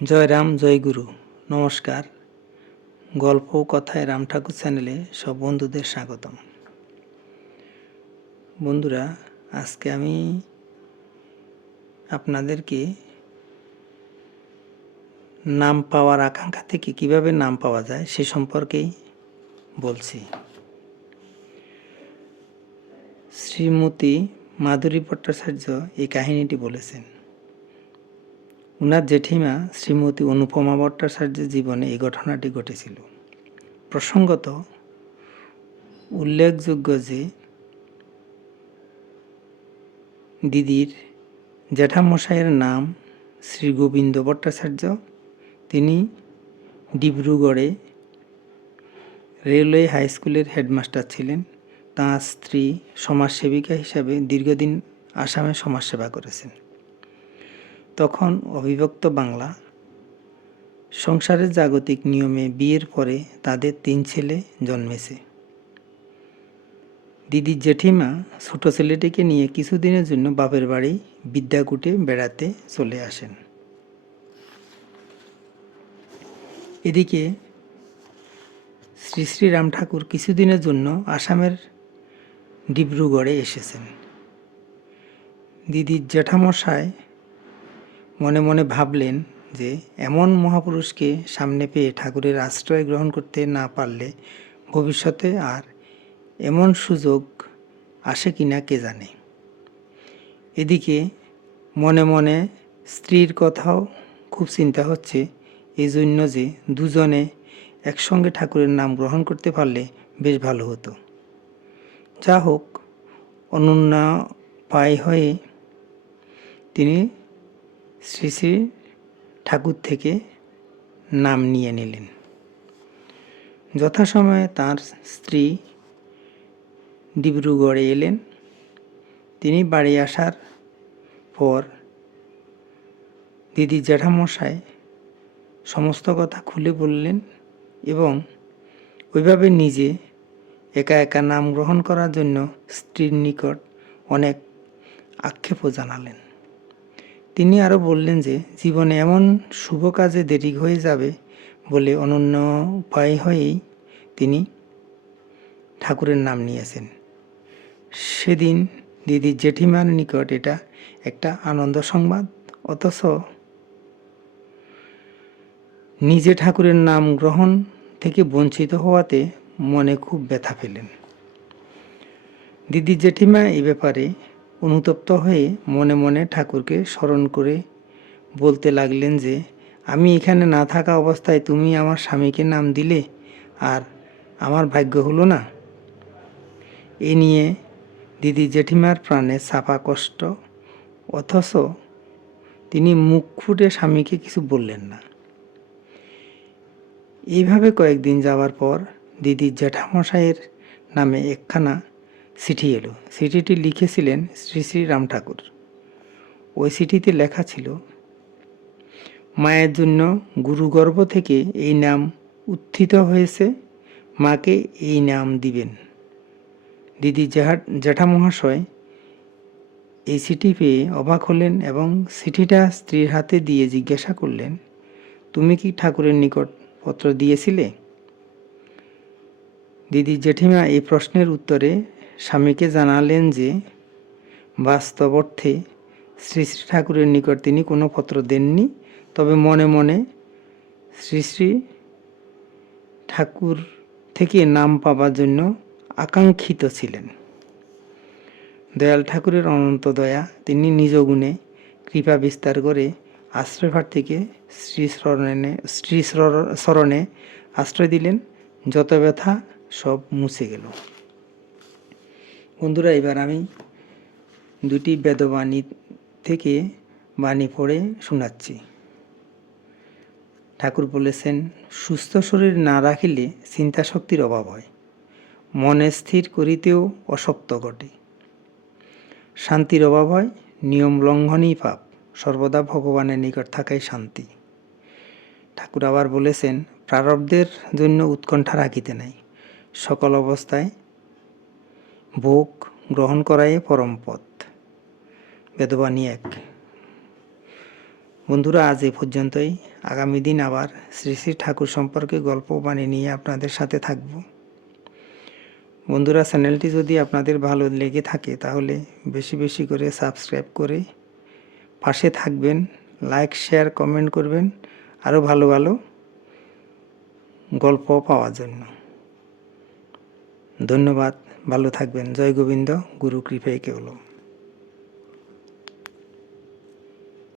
জয় রাম, জয় গুরু। নমস্কার। গল্প কথায় রাম ঠাকুর চ্যানেলে সব বন্ধুদের স্বাগতম। বন্ধুরা, আজকে আমি আপনাদেরকে নাম পাওয়ার আকাঙ্ক্ষা থেকে কিভাবে নাম পাওয়া যায় সে সম্পর্কেই বলছি। শ্রীমতী মাধুরী ভট্টাচার্য এই কাহিনীটি বলেছেন। উনার জেঠিমা শ্রীমতী অনুপমা ভট্টাচার্যের জীবনে এই ঘটনাটি ঘটেছিল। প্রসঙ্গত উল্লেখযোগ্য যে দিদির জ্যাঠামশাইয়ের নাম শ্রী গোবিন্দ ভট্টাচার্য। তিনি ডিব্রুগড়ে রেলওয়ে হাই স্কুলের হেডমাস্টার ছিলেন। তাঁর স্ত্রী সমাজসেবিকা হিসাবে দীর্ঘদিন আসামে সমাজসেবা করেছেন। তখন অবিভক্ত বাংলা। সংসারের জাগতিক নিয়মে বিয়ের পরে তাদের 3 ছেলে জন্মেছে। দিদির জেঠিমা ছোট ছেলেটিকে নিয়ে কিছুদিনের জন্য বাপের বাড়ি বিদ্যাকূটে বেড়াতে চলে আসেন। এদিকে শ্রী শ্রী রাম ঠাকুর কিছুদিনের জন্য আসামের ডিব্রুগড়ে এসেছেন। দিদির জ্যাঠামশাই মনে মনে ভাবলেন যে এমন মহাপুরুষকে সামনে পেয়ে ঠাকুরের আশ্রয় গ্রহণ করতে না পারলে ভবিষ্যতে আর এমন সুযোগ আসে কিনা কে জানে। এদিকে মনে মনে স্ত্রীর কথাও খুব চিন্তা হচ্ছে, এই জন্য যে দুজনে একসঙ্গে ঠাকুরের নাম গ্রহণ করতে পারলে বেশ ভালো হতো। যা হোক, অনুন্নপায় হয়ে তিনি শ্রী শ্রী ঠাকুর থেকে নাম নিয়ে নিলেন। যথাসময়ে তাঁর স্ত্রী ডিব্রুগড়ে এলেন। তিনি বাড়ি আসার পর দিদি জ্যাঠামশাই সমস্ত কথা খুলে বললেন এবং ওইভাবে নিজে একা একা নাম গ্রহণ করার জন্য স্ত্রীর নিকট অনেক আক্ষেপও জানালেন। তিনি আরও বললেন যে জীবনে এমন শুভ কাজে দেরি হয়ে যাবে বলে অনন্য উপায় হয়েই তিনি ঠাকুরের নাম নিয়েছেন। সেদিন দিদির জেঠিমার নিকট এটা একটা আনন্দ সংবাদ, অথচ নিজে ঠাকুরের নাম গ্রহণ থেকে বঞ্চিত হওয়াতে মনে খুব ব্যথা পেলেন। দিদির জেঠিমা এই ব্যাপারে অনুতপ্ত হয়ে মনে মনে ঠাকুরকে স্মরণ করে বলতে লাগলেন যে আমি এখানে না থাকা অবস্থায় তুমি আমার স্বামীকে নাম দিলে আর আমার ভাগ্য হলো না। এ নিয়ে দিদি জেঠিমার প্রাণে চাপা কষ্ট, অথচ তিনি মুখ ফুটে স্বামীকে কিছু বললেন না। এইভাবে কয়েকদিন যাওয়ার পর দিদির জ্যাঠামশাইয়ের নামে একখানা চিঠি এলো। চিঠিটি লিখেছিলেন শ্রী শ্রী রাম ঠাকুর। ওই চিঠিতে লেখা ছিল, মায়ের জন্য গুরুগর্ভ থেকে এই নাম উত্থিত হয়েছে, মাকে এই নাম দিবেন। দিদি জ্যাঠামহাশয় এই চিঠি পেয়ে অবাক হলেন এবং চিঠিটা স্ত্রীর হাতে দিয়ে জিজ্ঞাসা করলেন, তুমি কি ঠাকুরের নিকট পত্র দিয়েছিলে? দিদি জেঠিমা এই প্রশ্নের উত্তরে স্বামীকে জানালেন যে বাস্তব অর্থে শ্রী শ্রী ঠাকুরের নিকট তিনি কোনো পত্র দেননি, তবে মনে মনে শ্রী শ্রী ঠাকুর থেকে নাম পাবার জন্য আকাঙ্ক্ষিত ছিলেন। দয়াল ঠাকুরের অনন্ত দয়া, তিনি নিজ গুণে কৃপা বিস্তার করে আশ্রয়ভার থেকে শ্রী শরণে আশ্রয় দিলেন। যত ব্যথা সব মুছে গেল। বন্ধুরা, এবার আমি 2টি বেদবাণী থেকে বাণী পড়ে শোনাচ্ছি। ঠাকুর বলেছেন, সুস্থ শরীর না রাখিলে চিন্তা শক্তির অভাব হয়, মনে স্থির করিতেও অসক্ত ঘটে, শান্তির অভাব হয়, নিয়ম লঙ্ঘনই পাপ, সর্বদা ভগবানের নিকট থাকাই শান্তি। ঠাকুর আবার বলেছেন, প্রারব্ধের জন্য উৎকণ্ঠা রাখিতে নাই, সকল অবস্থায় ভোগ গ্রহণ করাই পরম পথ। বেদবাণী 1। বন্ধুরা, আজ এ পর্যন্তই। আগামী দিন আবার শ্রী শ্রী ঠাকুর সম্পর্কে গল্প বানিয়ে নিয়ে আপনাদের সাথে থাকব। বন্ধুরা, চ্যানেলটি যদি আপনাদের ভালো লেগে থাকে তাহলে বেশি বেশি করে সাবস্ক্রাইব করে পাশে থাকবেন, লাইক শেয়ার কমেন্ট করবেন আরও ভালো ভালো গল্প পাওয়ার জন্য। ধন্যবাদ, ভালো থাকবেন। জয় গোবিন্দ, গুরু কৃপায় কেবলম।